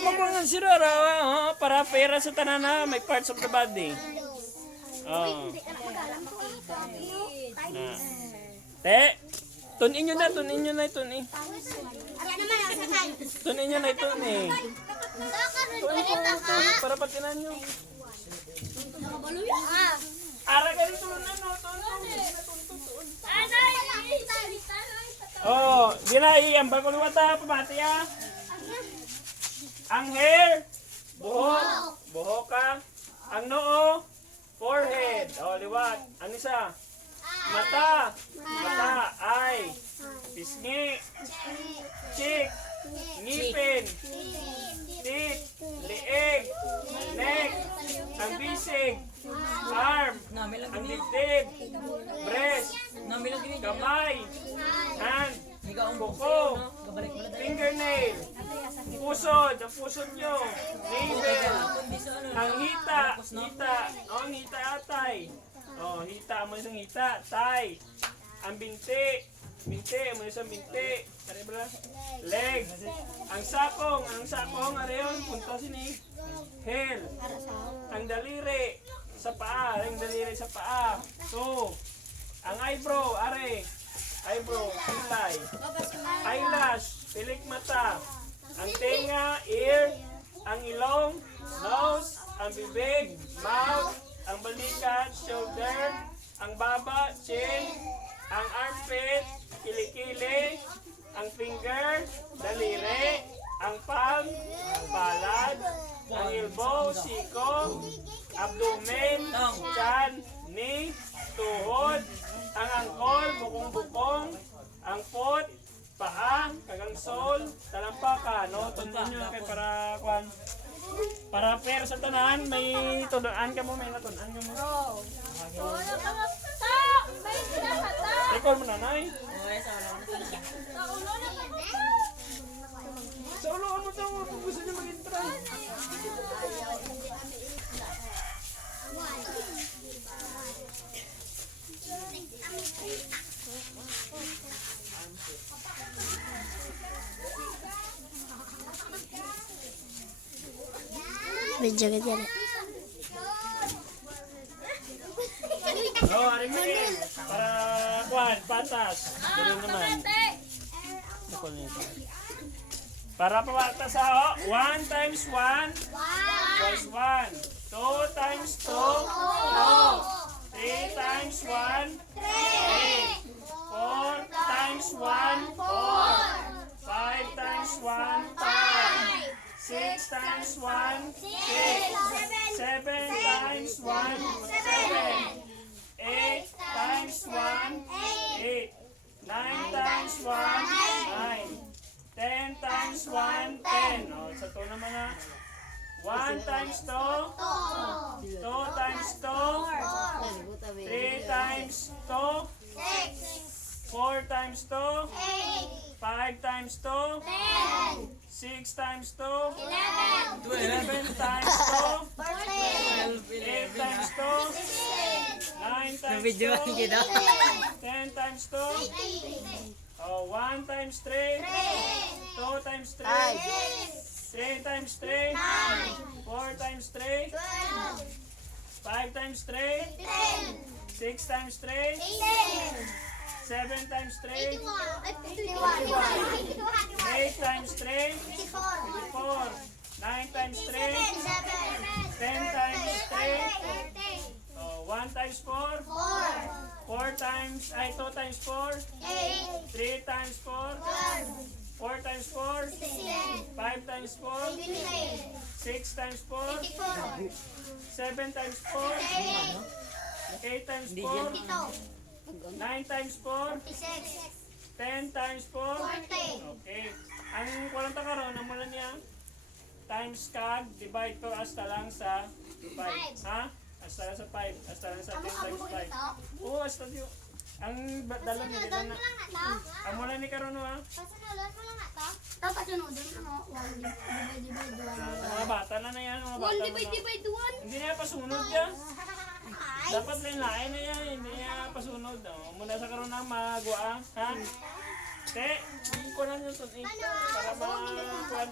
makuha ng sirara, para pera sa tanana, may parts of the body. Oh. Na. Te, tunin nyo na, tunin. Tunin nyo na ito eh. Tunin, para patinan nyo. Ara ka dito na, no? Oh, di na iambal ko luwata, pamati ah. Ang hair, buhok ka. Ang noo, forehead. Oh, liwat. Ano isa? Mata, eye, pisngi, cheek, ngipin, teeth, leeg, neck, ang bisig, arm, ang dibdib, breast, kamay, hand, buko, fingernail, pusod, ang pusod nyo, navel, ang hita, hita atay, hita mo isang hita, tay, ang binti, mo isang binti, leg, ang sakong, ano yun, punta sini, hell, ang daliri, sa paa, so, ang eyebrow, kulay, eyelash, pilik mata, ang tenga, ear, ang ilong, nose, ang bibig, mouth, ang balikat, shoulder, ang baba, chin, ang armpit, kilikili, ang finger, daliri, ang palm, palad, ang elbow, siko, abdomen, tiyan, knee, tuhod, ang angkol, bukong-bukong, ang foot, paa, kagang sole, talampakan, no? Tundin nyo kay para fair sa tanan, may tunaan ka mo, may natunan ka mo. Rekord mo nanay. Sa ulo mo daw, kung gusto niyo mag-intry. Medyo ganyan. Ari mo rin. Para patas. Dali naman. Para patas ha. 1 times 1 equals 1. 2 times 2 2. 3 times 1 3. 4 times 1 4. 5 times 1 5. 6 times 1 6. 7 times 1 7. 8 times 1 8. 9 times 1 9. 10 times 1 10. O, sa 2 naman na. 1 times 2 2 times 2 3 times 2 4 times 2 5 times 2 6 times 2 11 times 2 8 times 2 9 times 2 10 times 2 1 times 3 2 times 3 3 times 3 4 times 3 5 times 3 6 times 3 7 times 3 8 times 3 4 9 times 3 10 times 3 1 times 4 4 times 2 times 4 3 times 4 4 times 4 5 times 4 6 times 4 7 times 4 8 times 4 9 times 4 10 times 4 okay. Ang 40 karon ang mula niya times kag divide to hasta lang sa 5 ha? Hasta lang sa 5 hasta lang sa 10 times 5 oo hasta yun ang dala niya dila na ang mula ni karon ha? Tapos sunodin ano? 1 divide 1. Mga bata na yan mga bata 1 divide 1. hindi niya pasunod yan dapat lain-lain na yan hindi niya pasunod muna sa karon na magwa ha? Te, kunan nyo ito. Para ma-kuhan.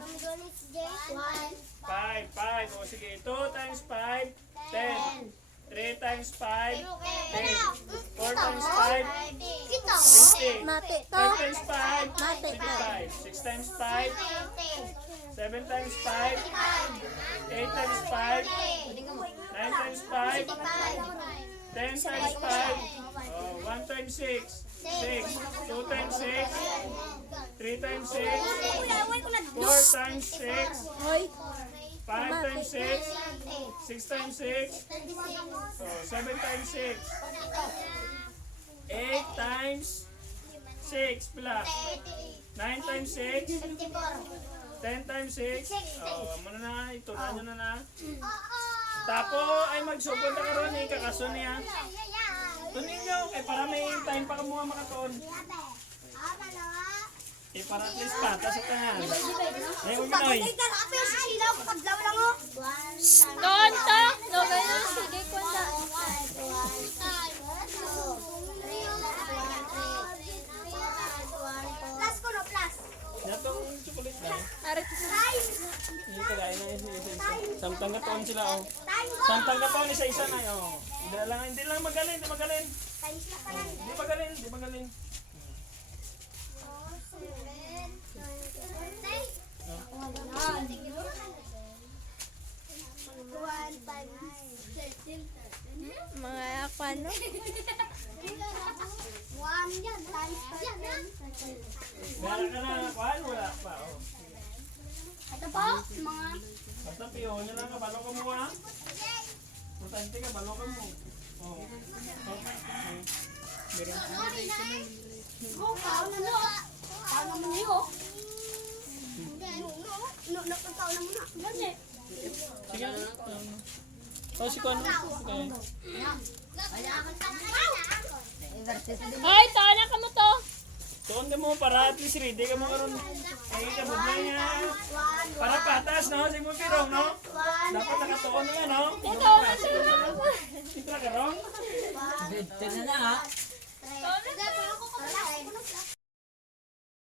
5. O sige, 2 times 5, 10. 3 times 5, 10. 4 times 5, 20. Mati 5 times 5, Mati 25. 6 times 5, 7 times 5, 8 times 5, 9 times 5, 10 times 5, 1 times 6, 6, 2 times 6, 3 times 6, 4 times 6, Hoy. 5 times 6, 6 times 6, 7 times 6, 8 times 6, pila? 9 times 6, 10 times 6, muna na, itunan nyo na. Tapo ay magsugod na karon ni kakaso niya. Tunin nyo, kay para may time pa ka mga makatoon. Para at least pata sa tanan. Ay, huwag minoy. Konta. No, ganyan. Sige, konta. Yatong chocolate na. Arit. Hindi kagaya na isa-isa. Samtang katoon sila, oh. Samtang katoon isa-isa na, oh. Hindi lang magaling, hindi magaling. Hindi magaling. Mga aquano. Meron ka na, kuhan, wala pa, oh. Ito po, mga... Basta piyo nyo lang, kabalo ka mo, ha? Importante ka, balo ka mo. Oh. Meron ka. Oh, kaon na no. Kaon naman niyo. Nagkakaon na muna. Gani. Sige, oh, si Kuan. Okay. Hoy, taon ka mo to. Tuon ka mo para at least ready ka mo karon. Ay, kabudlay niya. Para patas, no? Sige mo pirong, no? Dapat nakatuon na yan, no? Ikaw na siya. Ito na karong. Kaon na to.